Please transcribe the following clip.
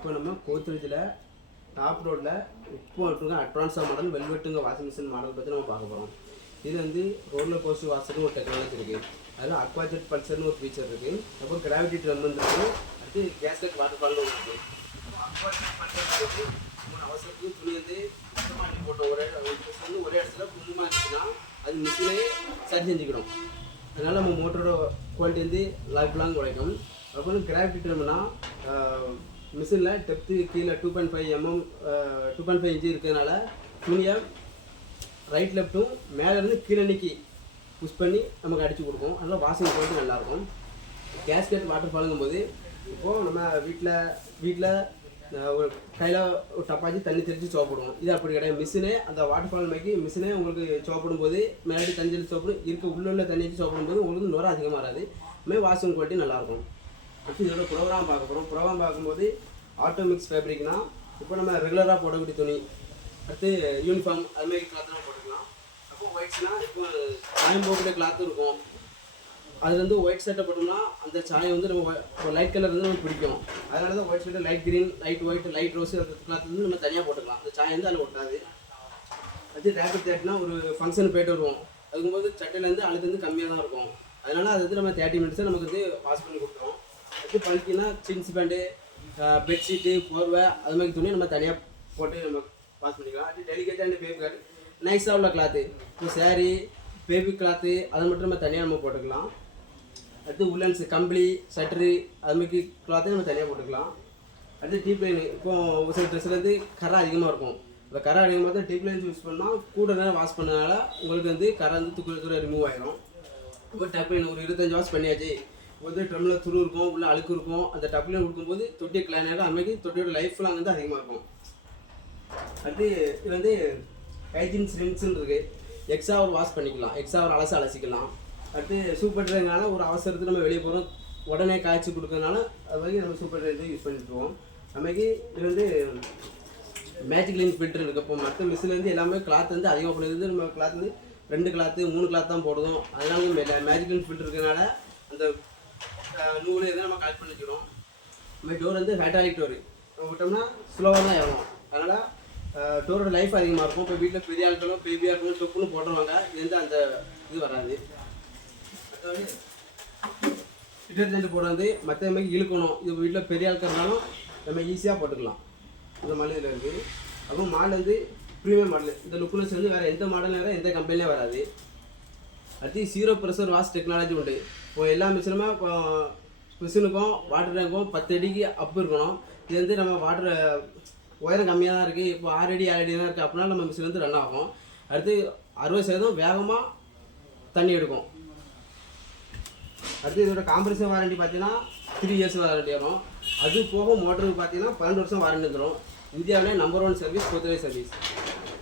இப்போ நம்ம கோத்ரேஜில் டாப் ரோடில் இப்போ அட்வான்ஸாக மாடல் வெல்வெட்டுங்க வாஷிங் மிஷின் மாடல் பற்றி நம்ம பார்க்க போகிறோம். இது வந்து ரோலர் கோஸ்டர் வாஷர்னு ஒரு டெக்னாலஜி இருக்குது. அதில் அக்வாஜெட் பல்சர்னு ஒரு ஃபீச்சர் இருக்குது. அப்புறம் கிராவிட்டி ட்ரம் இருக்குது. அடுத்து கேஸ்கட் வாட்டர் ஃபால்னு ஒன்று இருக்குது. அக்வாஜெட் பல்சர் வந்து நம்ம அவசரத்துக்கு துணி வந்து சுத்தமாக போட்டோம் ஒரே இடத்துல குங்குமா இருந்துச்சுன்னா அது மிஷினே சரி செஞ்சுக்கணும். அதனால் நம்ம மோட்டரோட குவாலிட்டி வந்து லைஃப் லாங் உழைக்கும். அப்புறம் கிராவிட்டி ட்ரம்னா மிஷினில் டெப்த்து கீழே 2.5 mm 2.5 இன்ச்சு இருக்கிறதுனால துணியை ரைட் லெஃப்ட்டும் மேலேருந்து கீழே நீக்கி புஷ் பண்ணி நமக்கு அடித்து கொடுக்கும். அதனால் வாஷிங் குவாலிட்டி நல்லாயிருக்கும். கேஸ்கெட் வாட்டர் ஃபாலுங்கும் போது இப்போது நம்ம வீட்டில் ஒரு கையில் ஒரு டப்பாச்சி தண்ணி தெளித்து சோப்பிடுவோம். இது அப்படி கிடையாது. மிஷினே அந்த வாட்டர் ஃபால் மேக்கி மிஷினே உங்களுக்கு சோப்பிடும் போது மேலே தண்ணி தெளித்து சோப்பிடும் உள்ள தண்ணி வச்சு சோப்பிடும் போது உங்களுக்கு நுர அதிகமாக வராது. இதுமாதிரி வாஷிங் குவாலிட்டி நல்லாயிருக்கும். அடுத்து இதோட ப்ரோக்ராம் பார்க்க போகிறோம். ப்ரோக்ராம் பார்க்கும்போது ஆட்டோ மிக்ஸ் ஃபேப்ரிக்னா இப்போ நம்ம ரெகுலராக போடக்கூடிய துணி, அடுத்து யூனிஃபார்ம் அதுமாதிரி கிளாத்லாம் போட்டுக்கலாம். அப்போ ஒயிட்ஸ்னால் இப்போ சாயம் போகக்கூடிய கிளாத்தும் இருக்கும். அது வந்து ஒயிட் ஷர்ட்டை போட்டோம்னா அந்த சாயம் வந்து நம்ம லைட் கலர் வந்து நமக்கு பிடிக்கும். அதனால தான் white shirt light green, light white, light rose அந்த கிளாத் வந்து நம்ம தனியாக போட்டுக்கலாம். அந்த சாயம் வந்து அதில் ஒட்டாது. அடுத்து ரேபிட் தேட்னா ஒரு ஃபங்க்ஷன் போய்ட்டு வருவோம். அதுக்கும்போது சட்டையிலேருந்து அழுது வந்து கம்மியாக தான் இருக்கும். அதனால் அது வந்து நம்ம 30 மினிட்ஸை நமக்கு வந்து வாஷ் பண்ணி கொடுத்துருவோம். அடுத்து பல்கினா ஜீன்ஸ் பேண்ட்டு, பெட்ஷீட்டு, போர்வை அது மாதிரி துணி நம்ம தனியாக போட்டு நம்ம வாஷ் பண்ணிக்கலாம். அடுத்து டெலிகேட் அண்ட் பேபி கிளாத் நைஸாக உள்ள கிளாத்து, இப்போ சேரீ, பேபி கிளாத்து அதை மட்டும் நம்ம தனியாக நம்ம போட்டுக்கலாம். அடுத்து உல்லன்ஸு, கம்பளி, சட்ரு அதுமாதிரி கிளாத்தையும் நம்ம தனியாக போட்டுக்கலாம். அடுத்து டீப் லைனு, இப்போது ஒரு சில ட்ரெஸ்ஸில் வந்து கரை அதிகமாக இருக்கும். இந்த கரை அதிகமாக தான் டீப் லைன்ஸ் யூஸ் பண்ணால் கூட நேரம் வாஷ் பண்ணனால உங்களுக்கு வந்து கரை வந்து தூர ரிமூவ் ஆகிடும். இப்போ டப் லைன் ஒரு 25 வாஷ் பண்ணியாச்சு. வந்து ட்ரம்மில் துரு இருக்கும், உள்ள அழுக்கு இருக்கும். அந்த டப்லைன் கொடுக்கும்போது தொட்டி கிளைன் ஆகிடும். அதுமாதிரி தொட்டியோட லைஃப் லாங் வந்து அதிகமாக இருக்கும். அடுத்து இது வந்து ஹைஜீன் ரின்ஸ்ன்னு இருக்குது. எக்ஸ்ட்ரா ஒரு வாஷ் பண்ணிக்கலாம், எக்ஸ்ட்ரா ஒரு அலசிக்கலாம். அடுத்து சூப்பர் ட்ரைனால ஒரு அவசரத்துக்கு நம்ம வெளியே போகிறோம், உடனே காய்ச்சி கொடுக்கறதுனால அது மாதிரி நம்ம சூப்பர் ட்ரை யூஸ் பண்ணிட்டுருவோம். அதுமாதிரி இது வந்து மேஜிக் லைன் ஃபில்டர் இருக்குது. இப்போ மற்ற மிஷின்லேருந்து எல்லாமே கிளாத் வந்து அதிகமாக பண்ணியிருந்து நம்ம கிளாத் வந்து 2 கிளாத்து 3 கிளாத் தான் போடுவோம். அதனால மேஜிக் லைன் ஃபில்டர் இருக்கிறதுனால அந்த நூல் எதுவும் நம்ம கலெக்ட் பண்ணிக்கிறோம். இந்த டோர் வந்து ஹைட்ராலிக் டோரு நம்ம விட்டோம்னா ஸ்லோவாக தான் ஏறும். அதனால் டோரோட லைஃப் அதிகமாக இருக்கும். இப்போ வீட்டில் பெரிய ஆட்களும் பேபியாக இருக்கணும் டொப்புன்னு போட்டுருவாங்க. இது வந்து அந்த இது வராது. அதாவது டிட்டர்ஜென்ட் போட வந்து மற்ற மாதிரி இழுக்கணும். இது வீட்டில் பெரிய ஆட்கள்னாலும் நம்ம ஈஸியாக போட்டுக்கலாம். இந்த மாதிரி இதில் இருக்குது. அப்புறம் மாடல் வந்து ப்ரீமியம் மாடல். இந்த லுக்னஸ் வந்து வேறு எந்த மாடலும் வேறு எந்த கம்பெனியும் வராது. அடுத்து 0 ப்ரெஷர் வாஷ் டெக்னாலஜி உண்டு. இப்போ எல்லா மிஷினுமே இப்போ மிஷினுக்கும் வாட்டர் டேங்க்கும் 10 அடிக்கு அப் இருக்கணும். இது வந்து நம்ம வாட்டர் உயரம் கம்மியாக தான் இருக்குது. இப்போ 6 அடி 7 அடி தான் இருக்குது. அப்படின்னா நம்ம மிஷின் வந்து ரன் ஆகும். அடுத்து 60% வேகமாக தண்ணி எடுக்கும். அடுத்து இதோட காம்ப்ரஸர் வாரண்டி பார்த்தீங்கன்னா 3 இயர்ஸ் வாரண்டி வரும். அது போக மோட்டருக்கு பார்த்தீங்கன்னா 12 வருஷம் வாரண்டி வந்துடும். இந்தியாவிலே நம்பர் 1 சர்வீஸ் கோத்ரேஜ் சர்வீஸ்.